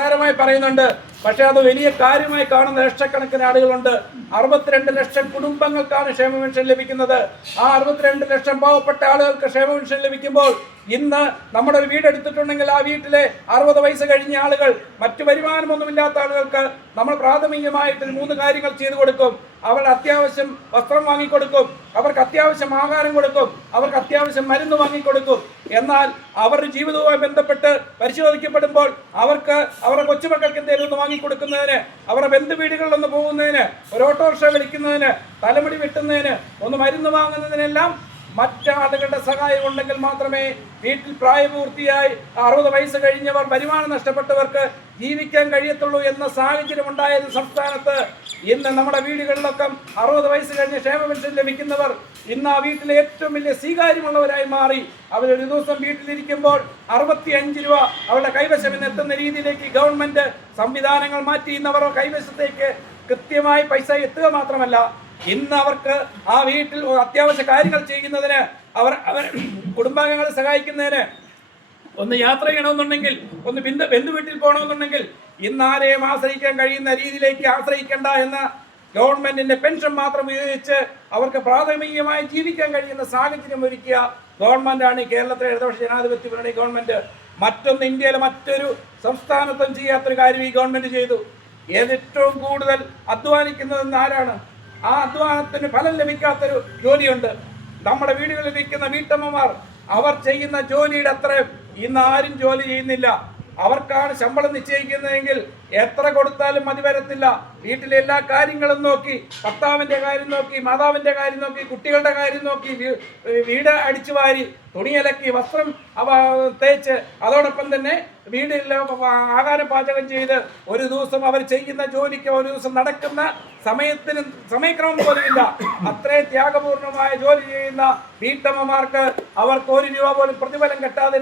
ായി പറയുന്നുണ്ട്. പക്ഷെ അത് വലിയ കാര്യമായി കാണുന്ന ലക്ഷക്കണക്കിന് ആളുകളുണ്ട്. 62 ലക്ഷം കുടുംബങ്ങൾക്കാണ് ക്ഷേമ പെൻഷൻ ലഭിക്കുന്നത്. ആ 62 ലക്ഷം പാവപ്പെട്ട ആളുകൾക്ക് ക്ഷേമ പെൻഷൻ ലഭിക്കുമ്പോൾ ഇന്ന് നമ്മുടെ ഒരു വീടെടുത്തിട്ടുണ്ടെങ്കിൽ ആ വീട്ടിലെ 60 വയസ്സ് കഴിഞ്ഞ ആളുകൾ, മറ്റു വരുമാനമൊന്നുമില്ലാത്ത ആളുകൾക്ക് നമ്മൾ പ്രാഥമികമായിട്ട് 3 കാര്യങ്ങൾ ചെയ്തു കൊടുക്കും. അവർക്ക് അത്യാവശ്യം വസ്ത്രം വാങ്ങിക്കൊടുക്കും, അവർക്ക് അത്യാവശ്യം ആഹാരം കൊടുക്കും, അവർക്ക് അത്യാവശ്യം മരുന്ന് വാങ്ങിക്കൊടുക്കും. എന്നാൽ അവരുടെ ജീവിതവുമായി ബന്ധപ്പെട്ട് പരിശോധിക്കപ്പെടുമ്പോൾ അവർക്ക് അവരുടെ കൊച്ചുമക്കൾക്ക് എന്തെങ്കിലും ഒന്ന് വാങ്ങിക്കൊടുക്കുന്നതിന്, അവരുടെ ബന്ധുവീടുകളിലൊന്ന് പോകുന്നതിന്, ഒരു ഓട്ടോറിക്ഷ വിളിക്കുന്നതിന്, തലമുടി വെട്ടുന്നതിന്, ഒന്ന് മരുന്ന് വാങ്ങുന്നതിനെല്ലാം മറ്റാളുകളുടെ സഹായം ഉണ്ടെങ്കിൽ മാത്രമേ വീട്ടിൽ പ്രായപൂർത്തിയായി 60 വയസ്സ് കഴിഞ്ഞവർ, വരുമാനം നഷ്ടപ്പെട്ടവർക്ക് ജീവിക്കാൻ കഴിയത്തുള്ളൂ എന്ന സാഹചര്യം ഉണ്ടായത് സംസ്ഥാനത്ത്. ഇന്ന് നമ്മുടെ വീടുകളിലൊക്കെ 60 വയസ്സ് കഴിഞ്ഞ് ക്ഷേമ പെൻഷൻ ലഭിക്കുന്നവർ ഇന്ന് ആ വീട്ടിലെ ഏറ്റവും വലിയ സ്വീകാര്യമുള്ളവരായി മാറി. അവരൊരു ദിവസം വീട്ടിലിരിക്കുമ്പോൾ 65 രൂപ അവരുടെ കൈവശം എത്തുന്ന രീതിയിലേക്ക് ഗവൺമെന്റ് സംവിധാനങ്ങൾ മാറ്റി. ഇന്ന് അവരുടെ കൈവശത്തേക്ക് കൃത്യമായി പൈസ എത്തുക മാത്രമല്ല, ഇന്ന് അവർക്ക് ആ വീട്ടിൽ അത്യാവശ്യ കാര്യങ്ങൾ ചെയ്യുന്നതിന്, അവർ കുടുംബാംഗങ്ങളെ സഹായിക്കുന്നതിന്, ഒന്ന് യാത്ര ചെയ്യണമെന്നുണ്ടെങ്കിൽ, ഒന്ന് ബന്ധു വീട്ടിൽ പോകണമെന്നുണ്ടെങ്കിൽ ഇന്ന് ആരെയും ആശ്രയിക്കാൻ കഴിയുന്ന രീതിയിലേക്ക് ആശ്രയിക്കേണ്ട എന്ന ഗവൺമെന്റിന്റെ പെൻഷൻ മാത്രം ഉപയോഗിച്ച് അവർക്ക് പ്രാഥമികമായി ജീവിക്കാൻ കഴിയുന്ന സാഹചര്യം ഒരുക്കിയ ഗവൺമെന്റാണ് ഈ കേരളത്തിലെ ഇടതുപക്ഷ ജനാധിപത്യ മുന്നണി ഗവൺമെന്റ്. മറ്റൊന്ന് ഇന്ത്യയിലെ മറ്റൊരു സംസ്ഥാനത്തും ചെയ്യാത്തൊരു കാര്യം ഈ ഗവൺമെന്റ് ചെയ്തു. ഏറ്റവും കൂടുതൽ അധ്വാനിക്കുന്നതെന്ന് ആരാണ്? ആ അധ്വാനത്തിന് ഫലം ലഭിക്കാത്തൊരു ജോലിയുണ്ട്. നമ്മുടെ വീടുകളിൽ ഇരിക്കുന്ന വീട്ടമ്മമാർ, അവർ ചെയ്യുന്ന ജോലിയുടെ അത്രയും ഇന്ന് ആരും ജോലി ചെയ്യുന്നില്ല. അവർക്കാണ് ശമ്പളം നിശ്ചയിക്കുന്നതെങ്കിൽ എത്ര കൊടുത്താലും മതി വരത്തില്ല. വീട്ടിലെ എല്ലാ കാര്യങ്ങളും നോക്കി, ഭർത്താവിൻ്റെ കാര്യം നോക്കി, മാതാവിൻ്റെ കാര്യം നോക്കി, കുട്ടികളുടെ കാര്യം നോക്കി, വീട് അടിച്ചു വാരി, തുണിയലക്കി, വസ്ത്രം തേച്ച്, അതോടൊപ്പം തന്നെ വീട്ടിൽ ആഹാരം പാചകം ചെയ്ത് ഒരു ദിവസം അവർ ചെയ്യുന്ന ജോലിക്ക് ഒരു ദിവസം നടക്കുന്ന സമയക്രമം പോലുമില്ല. അത്രയും ത്യാഗപൂർണമായ ജോലി ചെയ്യുന്ന വീട്ടമ്മമാർക്ക് അവർക്ക് 1 രൂപ പോലും പ്രതിഫലം കിട്ടാതെ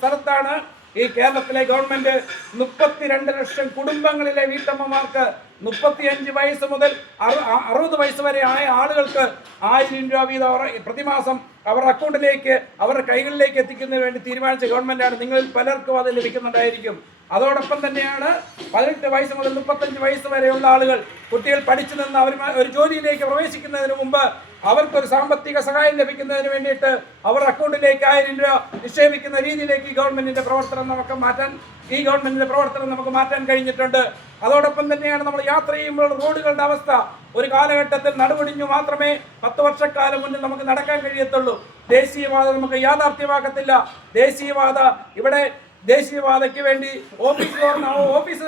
സ്ഥലത്താണ് ഈ കേരളത്തിലെ ഗവൺമെന്റ് 32 ലക്ഷം കുടുംബങ്ങളിലെ വീട്ടമ്മമാർക്ക് 35 വയസ്സ് മുതൽ 60 വയസ്സ് വരെ ആയ ആളുകൾക്ക് 1000 രൂപ വീതം പ്രതിമാസം അവരുടെ അക്കൗണ്ടിലേക്ക്, അവരുടെ കൈകളിലേക്ക് എത്തിക്കുന്നതിന് വേണ്ടി തീരുമാനിച്ച ഗവൺമെന്റാണ്. നിങ്ങളിൽ പലർക്കും അത് ലഭിക്കുന്നുണ്ടായിരിക്കും. അതോടൊപ്പം തന്നെയാണ് 18 വയസ്സ് മുതൽ 35 വയസ്സ് വരെയുള്ള ആളുകൾ, കുട്ടികൾ പഠിച്ചു നിന്ന് അവർ ഒരു ജോലിയിലേക്ക് പ്രവേശിക്കുന്നതിന് മുമ്പ് അവർക്കൊരു സാമ്പത്തിക സഹായം ലഭിക്കുന്നതിന് വേണ്ടിയിട്ട് അവരുടെ അക്കൗണ്ടിലേക്ക് 1000 രൂപ നിക്ഷേപിക്കുന്ന രീതിയിലേക്ക് ഈ ഗവൺമെന്റിന്റെ പ്രവർത്തനം നമുക്ക് മാറ്റാൻ കഴിഞ്ഞിട്ടുണ്ട്. അതോടൊപ്പം തന്നെയാണ് നമ്മൾ യാത്ര ചെയ്യുമ്പോൾ റോഡുകളുടെ അവസ്ഥ. ഒരു കാലഘട്ടത്തിൽ നടുവൊടിഞ്ഞു മാത്രമേ 10 വർഷക്കാലം മുന്നിൽ നമുക്ക് നടക്കാൻ കഴിയത്തുള്ളൂ. ദേശീയപാത നമുക്ക് യാഥാർത്ഥ്യമാക്കത്തില്ല. ദേശീയപാതയ്ക്ക് വേണ്ടി ഓഫീസ്